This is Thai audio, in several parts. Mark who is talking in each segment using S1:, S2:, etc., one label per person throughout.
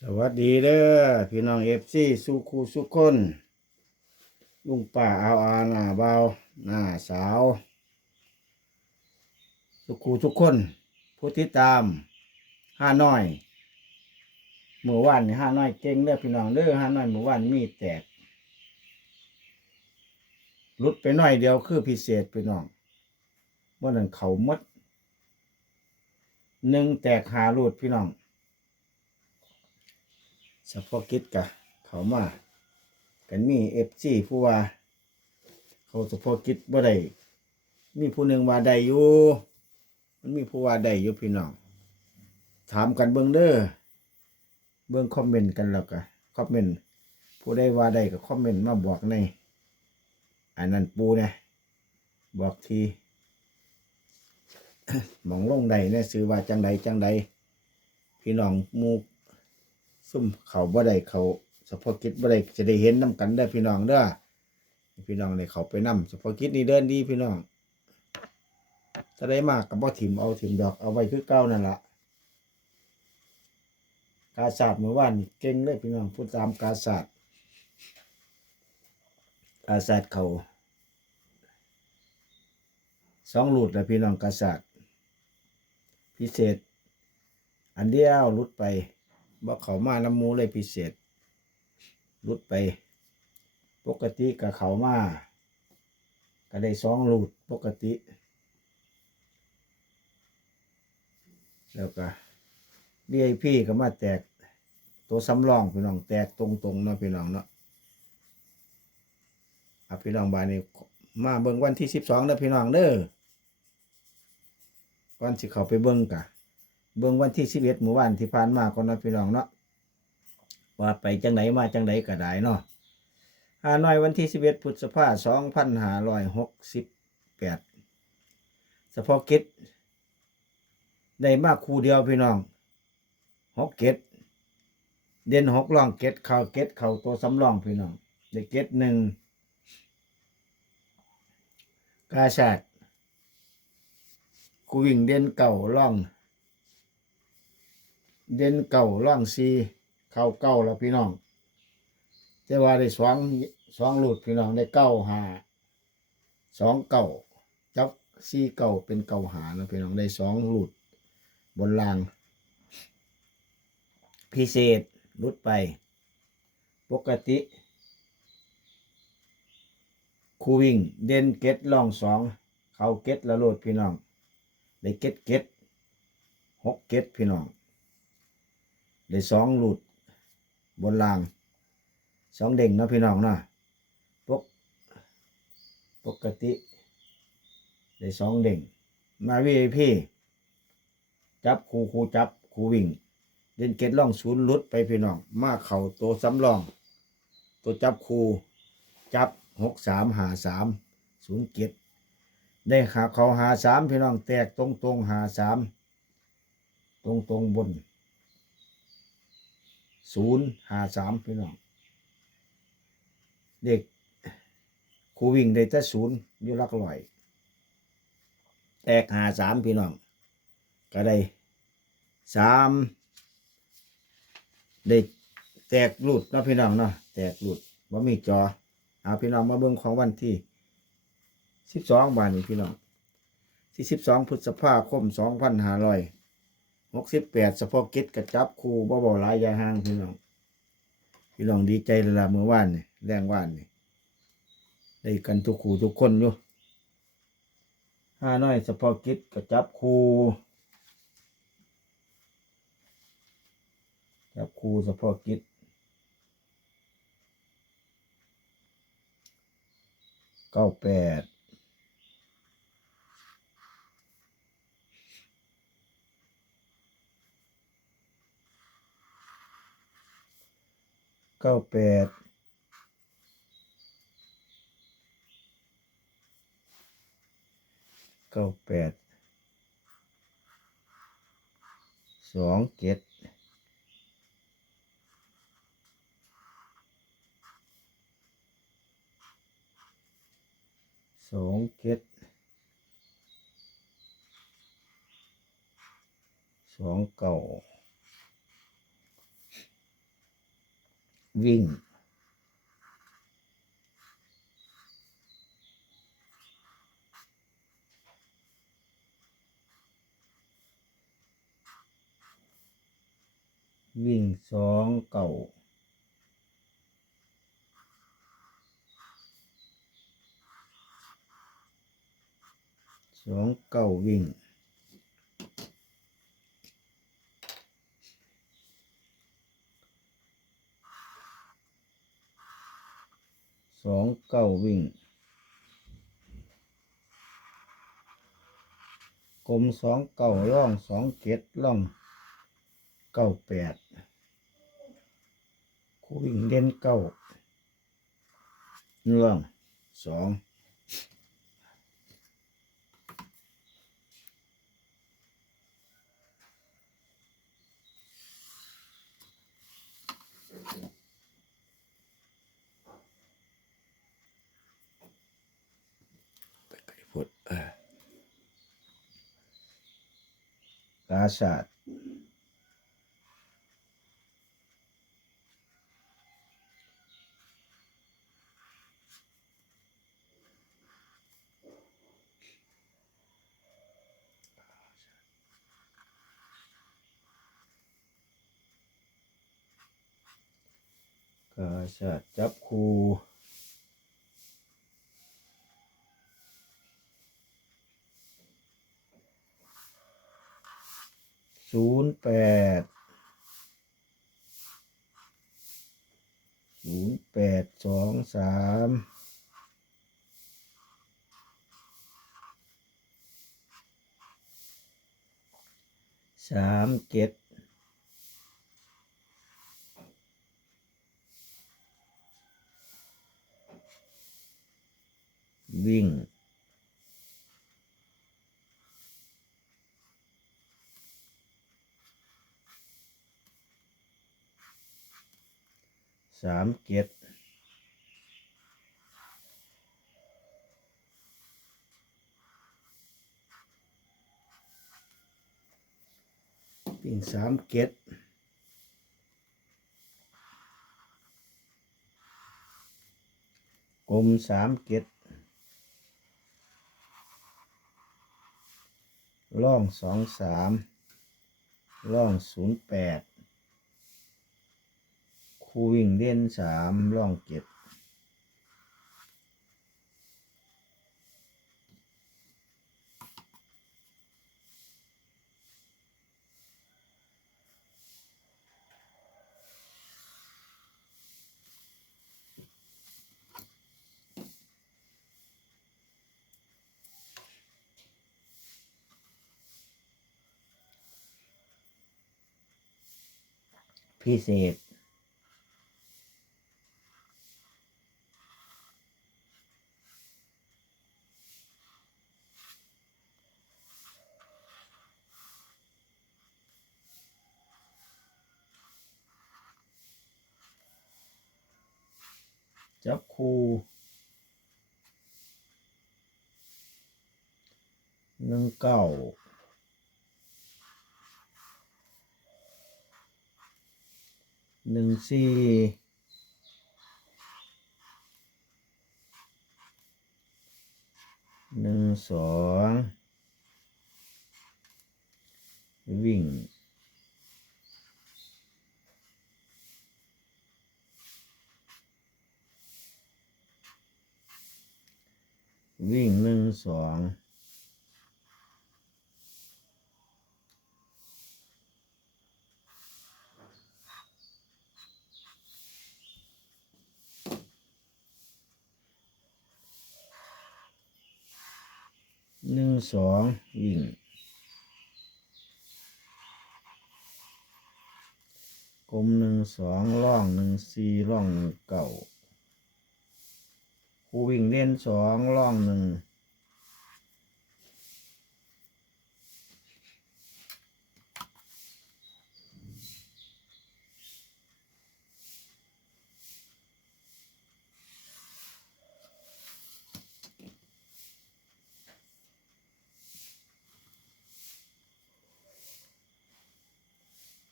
S1: สวัสดีเด้อพี่น้องเอฟซีสุคูสุคนลุงป้าเอาอาหน้าเบาหน้าสาว สุคูทุกคนผู้ติดตามห้าน้อยเมื่อวานนี่ห้าน้อยเก่งเด้อพี่น้องเด้อห้าน้อยเมื่อวานมีแตกลุดไปหน่อยเดียวคือพิเศษพี่น้องเมื่อนั้นเขามดหนึ่งแตกหาลุดพี่น้อง เฉพาะกิจกะเขามากันมีเอฟซีผู้ว่า เขาเฉพาะกิจบ่ได้มีผู้หนึ่งว่าได้อยู่มันมีผู้ว่าได้อยู่พี่น้องถามกันเบิ่งเด้อเบิ่งคอมเมนต์กันแล้วก็คอมเมนต์ผู้ใดว่าได้ก็คอมเมนต์มาบอกในอันนั้นปูนะบอกทีมองลงใดเนี่ยซื้อว่าจังใดจังใดพี่น้องมู ซุ่มเขาบ่ได้เขาเฉพาะกิจบ่ได้จะได้เห็นน้กันได้พี่น้องเด้อพี่น้องเลยเขาไปนํเฉพาะกิจนี่เดินดีพี่น้องถ้าได้มากกับบ่ถิ่มเอาถิ่มดอกเอาไว้คือเก่านั่นละกาศาสตร์เมื่อวานนี่เก่งเลยพี่น้องพูดตามกาศาสตร์กาศาสตร์เขาสองหลุดแล้วพี่น้องกาศาสตร์พิเศษ อันเดียวหลุดไป บ่เขามาน้ำมูเลยพิเศษรุดไป ปกติกับเขามา ก็ได้สองรูดปกติ แล้วก็ VIP ก็มาแตก ตัวสำรองพี่น้องแตกตรงๆเนาะพี่น้องเนาะอะพี่น้องบานนี้มาเบิ่งวันที่สิบสองเด้อพี่น้องเด้อก่อนสิเขาไปเบิ่งกะ เบิ่งวันที่สิบเอ็ดหมู่บ้านที่ผ่านมาก่อนเนาะพี่น้องเนาะว่าไปจังไหนมาจังไหนก็ได้เนาะฮานอยวันที่สิบเอ็ดพฤษภาสองพันห้าร้อยหกสิบแปดเฉพาะกิจได้มากคู่เดียวพี่น้องหกเกตเด่นหกรองเกตเข่าเกตเข่าตัวสำรองพี่น้องได้เกตหนึ่งกาชาดกูวิ่งเด่นเก่าร่อง เด่นเก่าร่องซีเข้าเก่าแล้วพี่น้องแต่ว่าได้สองสองหลุดพี่น้องได้เก้าหาสองเก่าจับซีเก่าเป็นเก่าหานะพี่น้องได้สองหลุดบนราง พิเศษหลุดไป ปกติคูวิ่งเด่นเก็ตล่องสองเข้าเก็ตละโลดพี่น้อง ได้เก็ตเก็ตหกเก็ตพี่น้อง ได้สองหลุดบนรางสองเด้งเนาะพี่น้องเนาะปกปกติได้สองเด้งมาวีพี่จับคูคูจับคูวิ่งเล่นเกตล่องศูนย์ลุดไปพี่น้อง มาเข่าตัวสำรอง ตัวจับคูจับหกสามหาสามศูนย์เกตได้ขาเขาหาสามพี่น้องแตกตรงตรงหาสามตรงตรงบน ศูนย์หาสามพี่น้องเด็กครูวิ่งได้แต่ศูนย์อยู่ลักลอย แตกหาสามพี่น้องก็ได้สามได้แตกหลุดนะพี่น้องเนาะแตกหลุดว่ามีจอเอาพี่น้องมาเบิ่งของวันที่สิบสองบาทนี่พี่น้องที่สิบสองพฤษภาคมสองพันห้าร้อย หกสิบแปดเฉพาะกิจกระจับครูบ่บ่หลายยาห่างพี่น้องพี่น้องดีใจลยล่ะเมื่อวานนี่แรงว่านนี่ได้กันทุกครูทุกคนอยู่ห้าน้อยเฉพาะกิจกระจับครูจับครูเฉพาะกิจเก้าแปด ก้าแปดเก้าแปดสองเจ็ดสองเจ็ดสองเก้า วิ่ง วิ่งสองเก่าสองเก่าวิ่ง สองเก้าวิ่ง กลมสองเก้าล่องสองเกตล่องเก้าแปดคู่วิ่งเด่นเก้าล่องสองไปไกลพุดเอ อกาศาสตร์กา ศูนย์แปดศูนย์แปดสองสามสามเจ็ดวิ่ง สามเจ็ดวิ่งสามเจ็ดกลมสามเจ็ดล่องสองสามล่องศูนย์แปด คูวิ่งเด่นสามร่องเจ็ดพิเศษ จับคูหนึ่งเก้าหนึ่ง สี่หนึ่งสองวิ่งวิ่งหนึ่งสอง หนึ่งสองวิ่งกลมหนึ่งสองล่องหนึ่งสี่ล่องหนึ่งเก่าคูวิ่งเล่นสองล่องหนึ่ง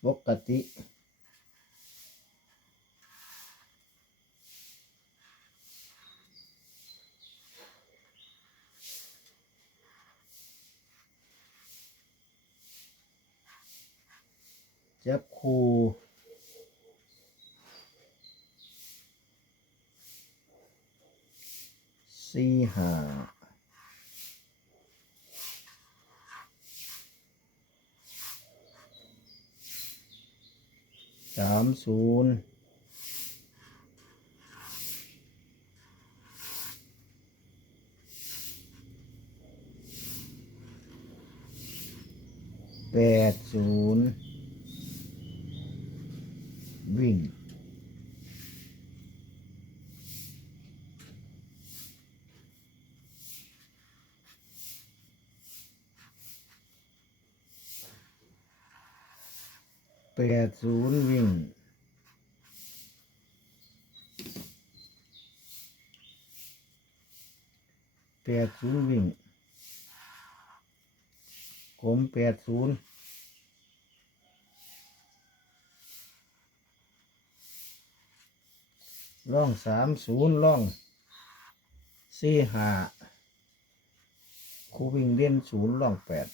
S1: ปกติจับคูสี่ห้า สามศูนย์แปดศูนย์วิ่ง แปดศูนย์วิ่งแปดศูนย์วิ่งกลมแปดศูนย์ล่องสามศูนย์ล่องสี่หาครูวิ่งเล่นศูนย์ล่องแปด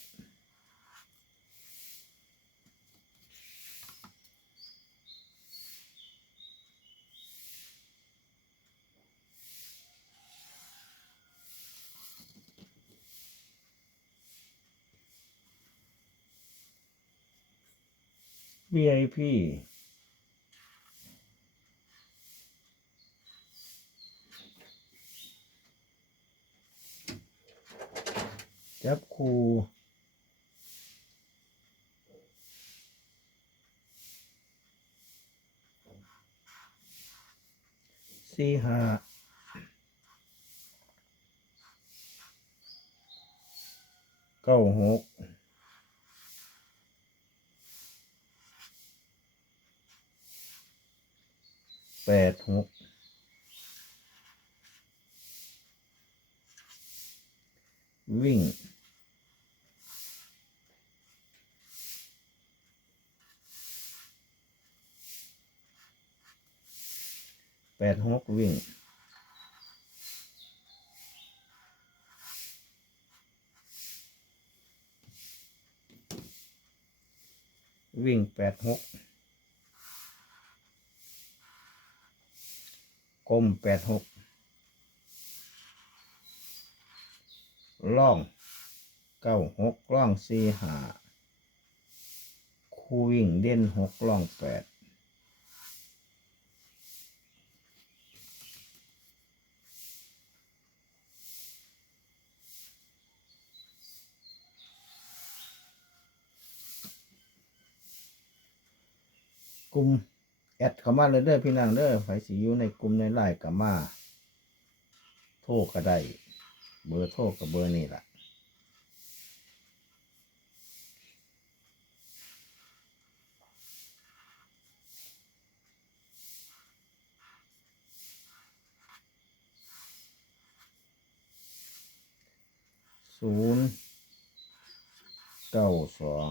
S1: VIP จับคูสี่ห้าเก้าหก ปดหกวิ่งแปดหกวิ่งวิ่งแปดหก กลมแปดหกล่องเก้าหกล่องสี่หาคู่วิ่งเด่นหกล่องแปดกลุ่ม แอดเข้ามาเลยเด้อพี่นางเด้อไฟสีอยู่ในกลุ่มในไลน์กับมา โทรก็ได้ เบอร์โทรกับเบอร์นี่แหละศูนย์เก้าสอง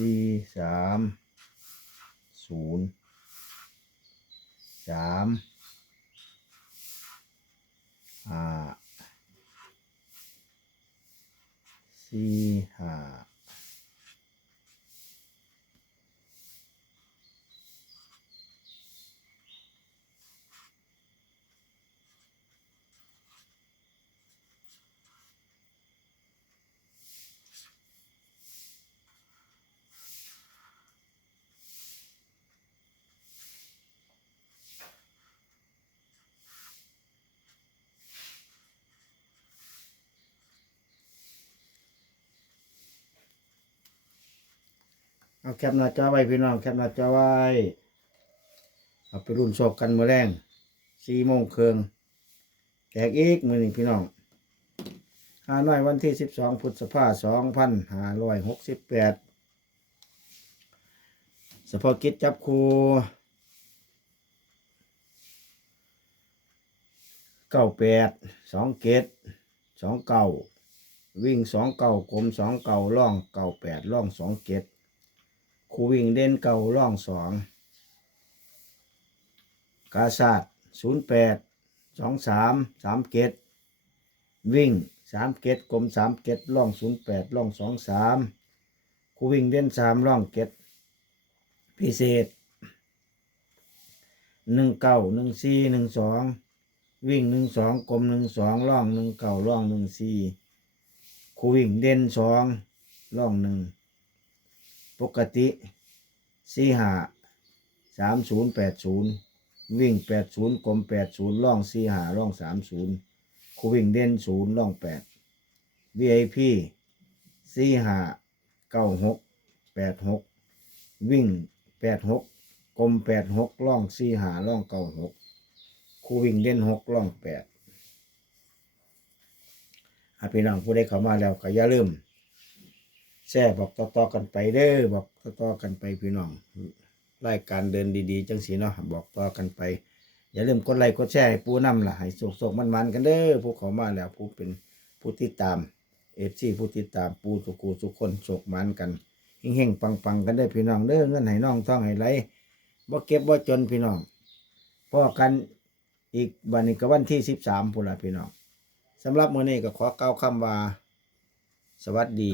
S1: สี่สามศูนย์สามห้าสี่ห้า เอาแคปหน้าจอไว้พี่น้องแคปหน้าจอไว้เอาไปรุ่นโชคกันมือแรงสี่โมงเคืองแจกอีกมือหนึ่งพี่น้องหาน้อยวันที่สิบสองพฤษภาสองพันห้าร้อยหกสิบแปดสพกิจจับครูเก้าแปดสองเกตสองเก้าวิ่งสองเก้ากลมสองเก้าล่องเก้าแปดล่องสองเกต ครูวิ่งเด่นเก่าร่องสองกาศาสตร์ศูนย์แปดสองสามสามเกตวิ่งสามเก็ดกลมสามเก็ดล่องศูนย์แปดล่องสองสามคูวิ่งเด่นสามล่องเก็ดพิเศษหนึ่งเก้าหนึ่งสี่หนึ่งสองวิ่งหนึ่งสองกลมหนึ่งสองล่องหนึ่งเก้าล่องหนึ่งสี่คูวิ่งเด่นสองล่องหนึ่ง ปกติสี่ห้าสามศูนย์แปดศูนย์วิ่งแปดศูนย์กลมแปดศูนย์ล่องสี่ห้าล่องสามศูนย์คูวิ่งเด่นศูนย์ล่องแปด VIP สี่ห้าเก้าหกแปดหกวิ่งแปดหกกลมแปดหกล่องสี่ห้าล่องเก้าหกคูวิ่งเล่นหกล่องแปดอาพี่น้องผู้ใดเข้ามาแล้วก็อย่าลืม แชร์บอกต่อๆกันไปเด้อบอกต่อๆกันไปพี่น้องรายการเดินดีๆ จังสีเนาะบอกต่อกันไป อย่าลืมกดไลค์กดแชร์ให้ปูน้ำล่ะให้สุกๆมันๆกันเด้อผู้เขามาแล้วผู้เป็นผู้ติดตามเอฟซีผู้ติดตามปูสุกูสุกคนโศกมันกันเฮงๆปังๆ กันได้อพี่น้องเด้อเงินให้น้องท่องให้ไหลบ่เก็บบ่จนพี่น้องพอกันอีกวันนี้ก็วันที่สิบสามพุ่นละพี่น้องสำหรับมื้อนี้ก็ขอเกล่าคำว่า สวัสดี